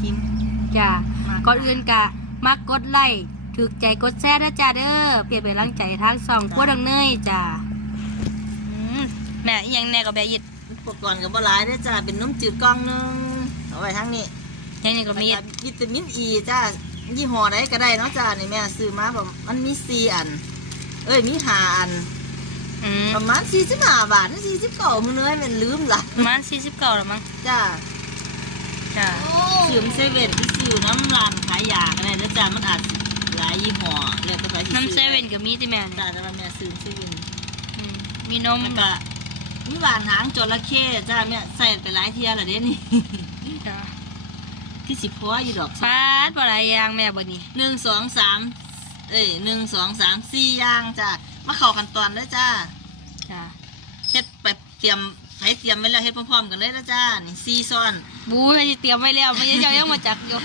คิมจ้ามาก่อนอื่นกะมักกดไลค์ถูกใจกดแชร์นะจ้าเด้อเปลี่ยนเป็นร่างใจทางสองพวดังเนยจ้าอืมแม่อิหยังแน่กับแม่ยิดอุปกรณ์กับบ่หลายเด้อจ้าเป็นนมจืดกล่องหนึงเอาไว้ทั้งนี้ยังนี่ก็มีแล้ววิตามินอีจ้ายี่ห้อใดก็ได้เนาะจ้านี่แม่ซื้อมาแบบมันมีสี่อัน เอ้ยมีห้าอัน อืมประมาณสี่สิบห้าบาทสี่สิบเก้ามันเลยมันลืมละประมาณสี่สิบเก้าหรือมั้งจ้า จ้าซื้อเซเว่นที่ซื้อน้ำร้านขายยาก็ได้แล้วจ้ามันอาจสิหลายยี่ห้อแล้วก็ไปที่น้ำเซเว่นก็มีที่แม่จ้าเนี่ยแต่ว่าแม่ซื้อเซเว่นอืมมีนมแล้วก็มีหวานหางจระเข้จ้าแม่ใส่ไปหลายเที่ยและเด้นี่ จ้าที่สิบพัวอยู่ดอกฟาดบ่หลายอย่างแม่บ่นี่หนึ่งสองสามเอ้ยหนึ่งสองสามสี่อย่างจ้ามาเข้ากันตอนแล้วจ้าจ้าเฮ็ดไปเตรียม ไปเตรียมไว้แล้วเฮ็ดพร้อมๆกันเลยแล้วจ้า นี่สี่ซ้อนบูยเตรียมไว้แล้วไม่ใช่เจ้ายังมาจักอยู่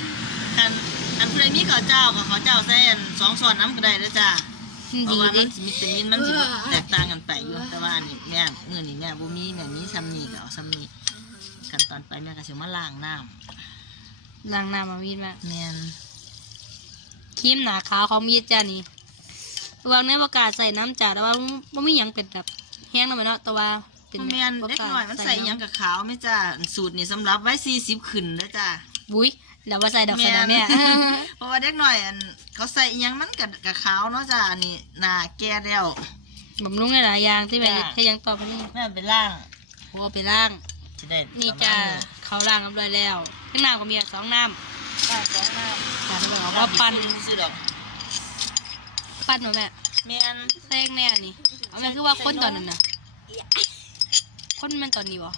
อันอันผู้ใดมีข้าวเจ้ากับข้าวเจ้าใส่อันสองซ้อนน้ำก็ได้แล้วจ้าเพราะดีว่ามัดินสิมีวิตามินมันสิบ่แตกต่างกันไปอยู่แต่ว่าอันนี่แม่มื้อนี้แม่บ่มีแม่มีซ้ำนี่ก็เอาซ้ำนี่ขั้นตอนไปแม่ก็สิมาล้างน้ำล้างน้ำมามีดมาแม่นครีมหนาขาวของมีดจ้านี่วางในประกาศใส่น้ำจ่าแต่ว่าไม่มีหยังเป็นแบบแห้งแล้วไหมเนาะแต่ว่า เป็นแม่นเด็กน้อยมันใส่หยังกับขาวไหม่จ้าสูตรนี่สำหรับไว้40ขึ้นเด้อจ้า บุ้ยแล้วว่าใส่ดอกสะนะแม่ เพราะว่าเด็กน้อยอันเขาใส่อิหยังมันกับกับขาวเนาะจ้าอันนี้หน้าแก่แล้วบำรุงหลายๆอย่างที่แม่จ้ะให้ยังต่อไปนี่แม่ไปล่างโอ้ไปล้าง จะได้นี่จ้าเขาล้างกันเลยแล้วข้างหน้าก็มีสองน้ล่างสองหน้าำจ้าแล้วก็ปั้นซื้อดอกปั้นมาแม่แม่นแท่งแน่นี่เอาแม่คือว่าคนตอนนั้นน่ะ คนมันตอนนี้บ่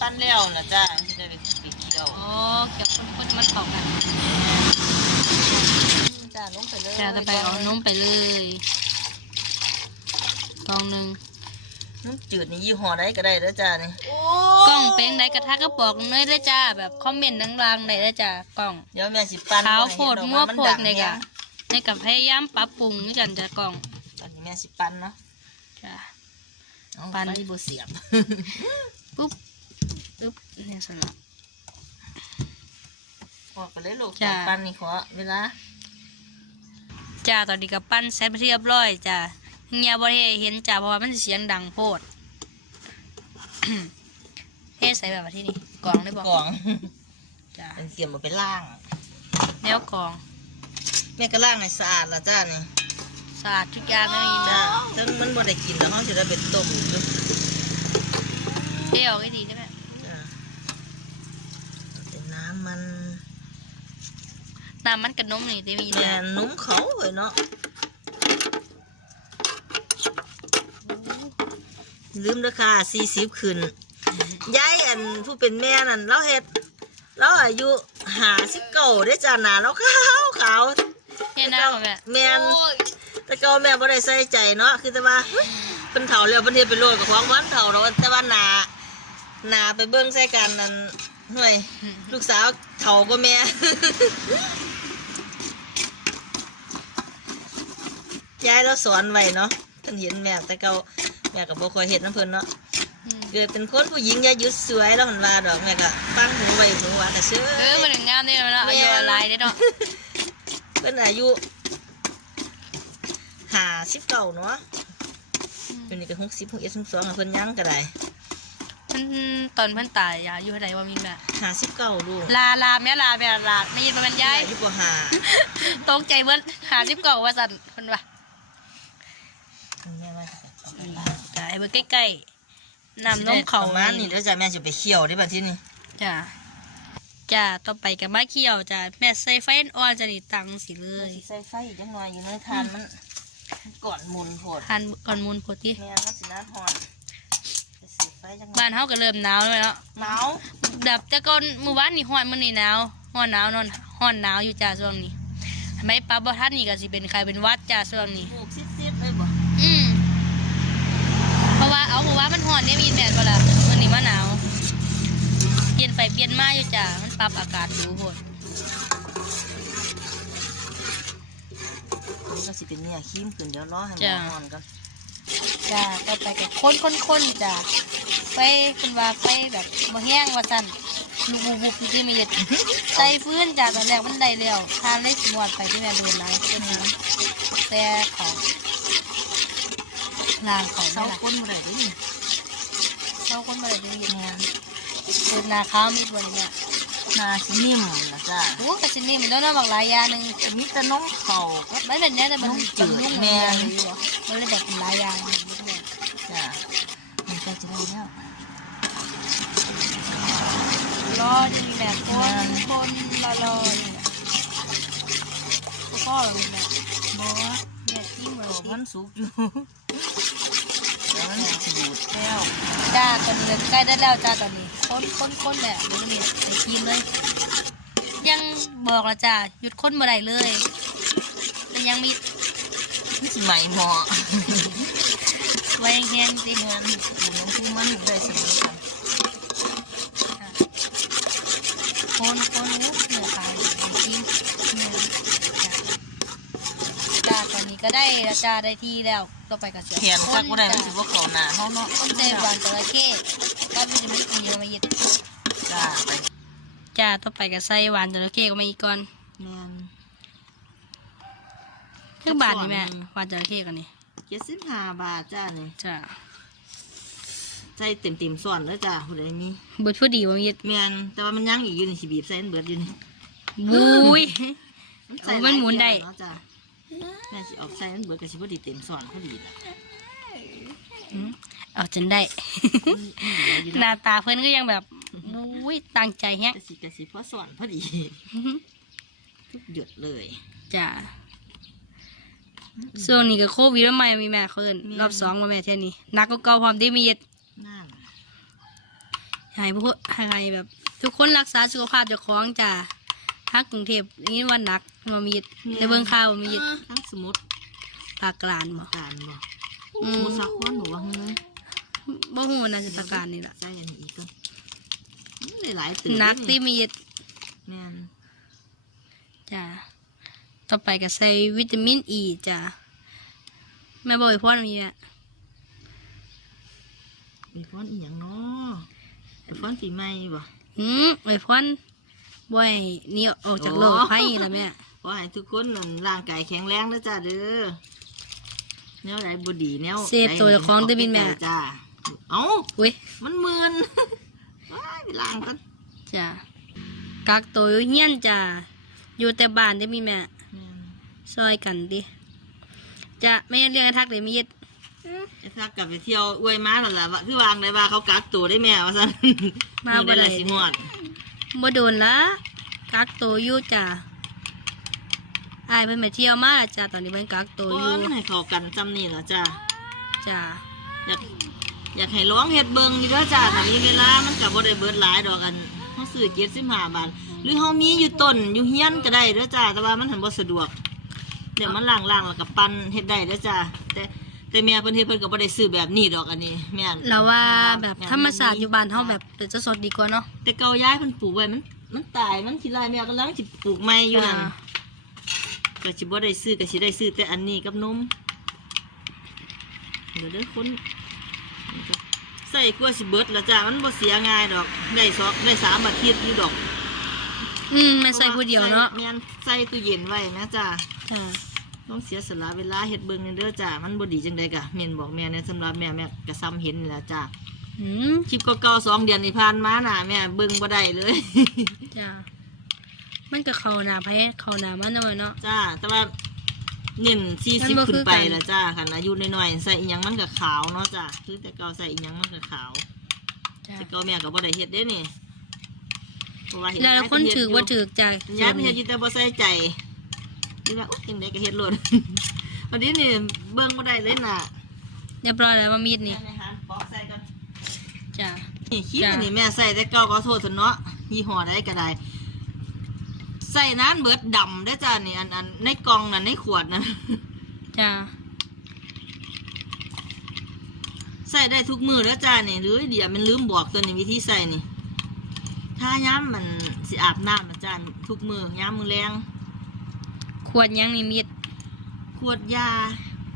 ปั้นแล้วนะจ้าจะได้ไปปีเกี่ยวอ๋อเกี่ยวคนคนมันเข้ากันจ้าลงไปเลยจ้าจะไปเอานมไปเลยกล่องหนึ่งน้ำจืดนี่ยี่ห้อใดก็ได้เด้อจ้านี่กล่องเป็นไดกระทะก็บอกเนยได้จ้าแบบคอมเมนต์ดังๆได้ได้จ้ากล่องเดี๋ยวแม่สิปั้นขาวโพดให้มั่วเห็นโพออดกาในมันกะดังในกับพยายามปรับปรุงด้วยกันจ้ากล่องตอนนี้แม่สิปั้นเนาะจ้า เอาปั้นไฟบ่เสียบ ปุ๊บปุ๊บเนี่ยสนะพอกันเลยลูกจ้ะ ปั้นนี่ขอเวลาจ้าตอนนี้ก็ปั้นเสร็จไปนที่เรียบร้อยจ้าเงียบบ่ได้เห็นจ้าเพราะว่ามันสิเสียงดังโพด เฮ้ใส่แบบว่าที่นี่กล่องได้บอกกล่องจ้าเป็นเสียมมาไปล่าง แนวกล่องแม่ก็ล่างให้สะอาดละจ้านี่ สะอาดทุกอย่างไม่มีจ้านะซึ่งมันบ่ได้กินแล้วเขาจะได้เป็นต้มอยู่เที่ยวให้ดีได้ไหมจ้าแต่น้ำมันน้ำมันกับนมนี่ได้มีแม่นะนุ่มเขาเว้ยเนาะลืมราคาสี่สิบขึ้นยายอันผู้เป็นแม่นั่นเราเฮ็ดเราอายุห้าสิบเก้าได้จ้าหนาเราขาวขาวเห็นหน้าบ่แม่แม่น แต่เก็แม่บ่ได้ใส่ใจเนาะคือแต่ว่าเฮ้ยเพิ่นเฒ่าแล้วเพิ่นเฮ็ดเป็นโลดกับของวันเฒ่าเราแต่ว่าหนาหนาไปเบิ่งใส่กันนั่นห่วยลูกสาวเฒ่าก็แม่ยายเราสอนไว้เนาะเพิ่นเห็นแม่แต่เก่าแม่ก็บ่ค่อยเฮ็ดนํเพิ่นเนาะอืมเกิดเป็นคนผู้หญิงอย่าหยุดสวยแล้วหั่นว่าดอกแม่ก็ฟังหูไว้หูว่าก็เชื่อเออมันถึงงามได้แล้วอายุอะไรได้เนาะเพิ่นอายุ ห้าสิบเก้าเนาะเพิ่นนี่ก็หกสิบหกเอ็ดหกสองเพิ่นยังก็ได้มันตอนเพิ่นตายอายุเท่าไหร่ว่ามีแม่ห้าสิบเก้าลูกลาลาแม่ลาแม่ลาไม่ยินว่ามันย้ายอายุกว่าห้าตกใจเบิ้ลหาสิบเก่าว่าสั่นคนว่าแม่ว่าจะจ้าไอ้เบิ้ลใกล้ๆน้ำนมเขาประมาณนี้แล้วจ้ะแม่จะไปเคี่ยวได้บัดที่นี่จ้าจ้าต่อไปกับมาเคี่ยวจ้าแม่ใส่ไฟอ่อนจะนี่ตังสิเลยใส่ไฟอีกจังหน่อยอยู่ในทานมันมัน ก่อนหมุนโพดทานก่อนมูลโพธิแม่มันสิน้าหอนจะเสียบไฟจังหน่อยบ้านเฮาก็เริ่มหนาวแล้วเนาะหนาวแบบแต่ก่อนมื้อวานนี่ฮ้อนมื้อนี้หนาวฮ้อนหนาวนอนฮ้อนหนาวอยู่จ้าช่วงนี้ทำไมปลาบ่ทันนี่ก็สิเป็นใครเป็นหวัดจ้าช่วงนี้ปลูกซิดๆเลยบ่อืมเพราะว่าเอาเพราะว่ามันห่อนเนี่ยมีแดดก็ละมันนี้มันหนาวเปลี่ยนไปเปลี่ยนมาอยู่จ้ะมันปรับอากาศดูโหด ก็สิเป็นเนี่ยคีมขึ้นเดี๋ยวรอให้มันจ้ะหอนก่อนจ้ะต่อไปกับค้นค้นคนจ้ะไฟคุณว่าไฟแบบบ่แห้งว่าสั่นลูกบุบบุบที่มีเห็ดใส่ฟื้นจ้ะตอนแรกมันได้แล้วทานเลยสิหมดไปที่แม่โดนหลายเป็นน้ำแต่เขาลางเขาเศร้าไม่ละคนบ่ได้เดิเศร้าคนมาเลยจังเห็ดแม่นเดินนาข้าวมีดวันนี้แม่ห นาสินิ่มนะจ้าโอ้กระชินนี่มันต้องน่าบอกหลายอย่างหนึ่งมีแต่น้องเขาก็ไม่เป็นเนี้ยแต่มันน้องจืดนุ่มแม่แม่เลยอยู่มันเลยแบบเป็นหลายอย่างหนึ่งแม่จ้ามันก็จะได้แล้วรอจะมีแบบคนคนรอรออยู่เนี่ยพ่อเลยแบบบ่เนี่ยที่เหมือนตัวที่มันสุกอยู่ แต่มันบูดแล้วจ้าตอนนี้ใกล้ได้แล้วจ้าตอนนี้ค้นค้นค้นแบบเดี๋ยวนี้ใส่ครีมเลย ยังบอกละจ้าหยุดค้นเมื่อไรเลยมันยังมีมันสิใหม่เหมาะไว้แห้งๆสิแม่นบุน้ำพุมันได้เสมอกันคนคนโอ้เหนือขายใส่ครีมเนี่ยจ้าตอนนี้ ก็ได้แล้วจ้าได้ที่แล้วต่อไปก็เสียแขนคักบ่ได้มันสิบ่เข้าหน้าเฮาเนาะต้นเจหวานจระเข้ก็วิตามินอีมาหยิบจ้าไปจ้าต่อไปก็ใส่หวานจระเข้ก็มาอีกก่อนแม่นเครื่องบาทนี่แม่หวานจระเข้ก่อนนี่75บาทจ้านี่จ้าใส่เต็มๆส่วนแล้วจ้าผู้ใดมีเบิดพอดีว่าหยิบแม่นแต่ว่ามันยังอีกอยู่นี่สิบีบใส่อันเบิดอยู่นี่บุยใส่เอามันหมุนได้เนาะจ้า แม่สิออกใส่อันเบิดก็สิบ่ได้เต็มส่วนพอดีล่ะเอาจนได้เหลืออยู่หนะน้าตาเพื่อนก็ยังแบบบุยตั้งใจแฮะก็สิก็สิพอส่วนพอดีทุกหยดเลย จ้าช่วงนี้ก็โควิดแล้วใหม่มีแม่เขาเอินรอบสองมาแม่เท่านี้นักก็เก่าพร้อมได้มีเย็ดนั่นให้พวกให้แบบ ทุกคนรักษาสุขภาพเจ้าของจ้า ทักกรุงเทพนี่วันหนักมามีเย็ดในเบื้องข้าวมีเย็ดทั้งสมุดปากกลานบ่การบ่อืสมมุดสักคนหนูว่าเฮ้ยบ่ฮู้ว่าน่าจะประกาศนี่ล่ะใส่อันนี้อีกก่อนอืมหลายๆตื่นักที่มีแม่นจ้ะต่อไปก็ใส่วิตามินอีจ้ะแม่บอกให้พ่อมีอะมีฟอนต์อีหยังเนาะมีฟอนต์ปีใหม่บ่อืมไอ้พ่อน บ่ให้หนี่ออกจากโลกภัยล่ะแม่ขอให้ทุกคนนั่นร่างกายแข็งแรงนะจ้าเด้อแนวไหนบ่ดีแนวเซฟตัวเจ้าของเด้อบินแม่จ้าเอ้าอุ้ยมันเมือนว้ายไปล้างกันจ้ะกักตัวอยู่เฮียนจ้ะอยู่แต่บ้านได้อมีแม่ซอยกันดิจะไม่เรียกไอ้ทักเลยมีเย็ดไอ้ทักกลับไปเที่ยวอวยม้าแล้วล่ะว่าคือวางได้ว่าเขากักตัวได้แม่ว่าซั่นมามื้อบ่ได้ได้ละสิฮอด บ่โดนละกักตัวอยู่จ้ะอายเพิ่นไปเที่ยวมาแล้วจ้ะตอนนี้เพิ่นกักตัวโอ้อยู่ยให้เข้ากันจำนี่ล่ะจ้าจ้ะอยากอยากให้ร้องเฮ็ดเบิ่งอยู่เด้อจ้าตอนนี้เวลามันก็บ่ได้เบิดหลายดอกกันเฮาซื้อ75บาทหรือเฮามีอยู่ต้นอยู่เฮียนก็ได้เด้อจ้าแต่ว่ามันหันบ่สะดวก เดี๋ยวมันล้างๆแล้วก็ปั่นเฮ็ดได้เด้อจ้าแต่ แต่แม่เพิ่นเฮ็ดเพิ่นก็บ่ได้ซื้อแบบนี้ดอกอันนี้แม่นเราว่าแบบธรรมศาสตร์อยู่บ้านเฮาแบบเป็นจะสดดีกว่าเนาะแต่เก่าย้ายเพิ่นปลูกไว้มันมันตายมันสิลายแม่กำลังสิปลูกใหม่อยู่นั่นจ้าก็สิบ่ได้ซื้อก็สิได้ซื้อแต่อันนี้กับนมเดี๋ยวเด้อคนใส่กลัวสิเบิดแล้วจ้ามันบ่เสียง่ายดอกได้สองได้สามอาทิตย์อยู่ดอก อืมไม่ใส่ผู้เดียวเนาะใส่แม่นใส่ตู้เย็นไว้แม่จ้าจ้า ต้องเสียสละเวลาเฮ็ดเบิ่งนี่เด้อจ้ามันบ่ดีจังไดกะแม่นบอกแม่เนี่ยสำหรับแม่แม่ก็ซ้ำเห็นนี่แหละจ้าอืมคลิปเก่าๆสองเดือนที่ผ่านมาน่ะแม่เบิ่งบ่ได้เลยจ้ามันก็เข้าหน้าไผเข้าหน้ามันเนาะเนาะจ้า แต่ว่าเน้นสี่มัสินบบ่ขึ้คืนอไปกันละจ้าคันอายุน้อยๆใส่อีหยังมันก็ขาวเนาะจ้าคือแต่เก่าใส่อีหยังมันก็ขาวจ้าแต่เก่าแม่ก็บ่ได้เฮ็ดเด้นี่เพราะว่าเห็นแล้วคนถือว่าถือจ้าย้ายไปเฮ็ดอยู่แต่บ่ใส่ใจ นี่ว่าอุ๊ยจังไดก็เฮ็ดโลดวันนี้นี่เบิ่งบ่ได้เลยน่ะเรียบร้อยแล้วมามีดนี่นี่หาปอกใส่ก่อนจ้านี่คลิปจ้ะอันนี้แม่ใส่แต่เก่าก็โทษซะเนาะยี่ห้อใดก็ได้ ใส่น้ำเบิดดำได้อจ้านี่อันอันในกล่องน่ะในขวดน่ะจ้าใส่ได้ทุกมือแล้วจ้านี่หรือเดี๋ยวมันลืมบอกตัวนี้วิธีใส่นี่ ถ้าย้ำมันสิอาบน้ำนะจ้าทุกมือย้ำมือแรงข วดยังนี่มีดขวดยา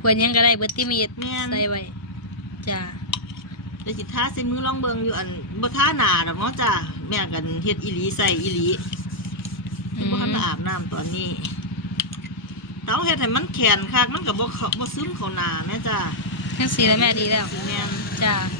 ขวดยังก็ได้เบิดที่มีดแม่น ใส่ไว้จ้าเดี๋ยวสิท้าใส่มือลองเบิงอยู่อันบ่ท่าหนาดอกเนาะจ้าแม่กันเฮ็ดอีหลีใส่อีหลีอืมบ่ทันได้อาบน้ำตอนนี้เต้าเฮ็ดให้มันแข็งคักมันก็บ่เข้าบ่ซึมเข้าหน้าแม่จ้าทั้งสีแล้วแม่ดีแล้วสิแม่น จ้าอ